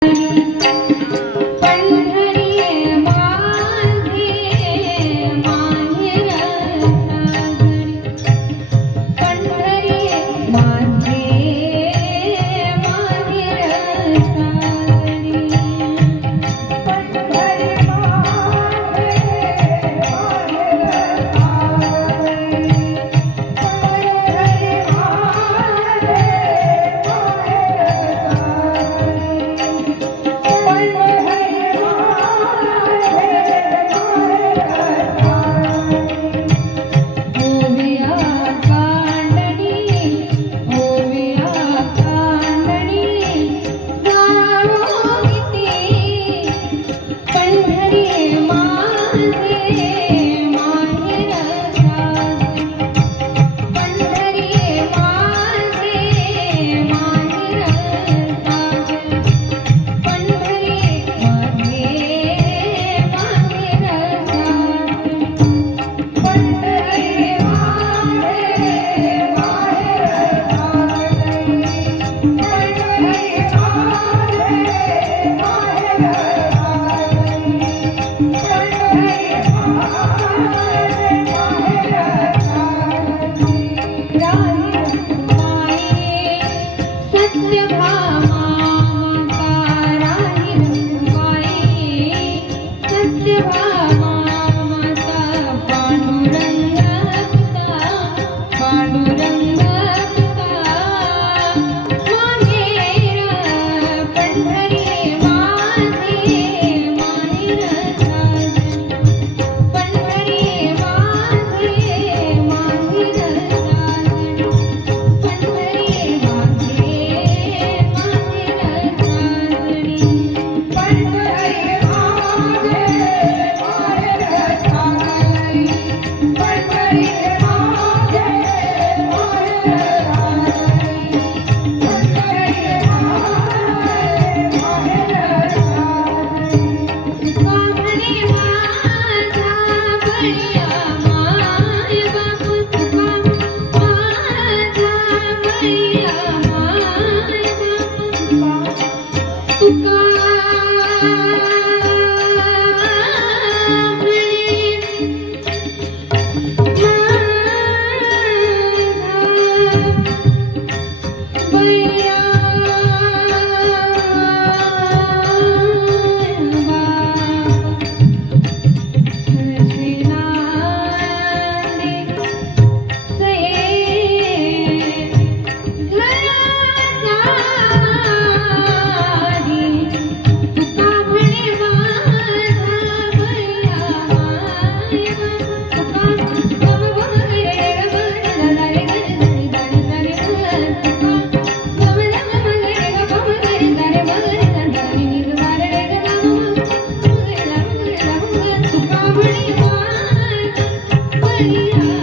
thank you. Gracias. Thank you. Maria.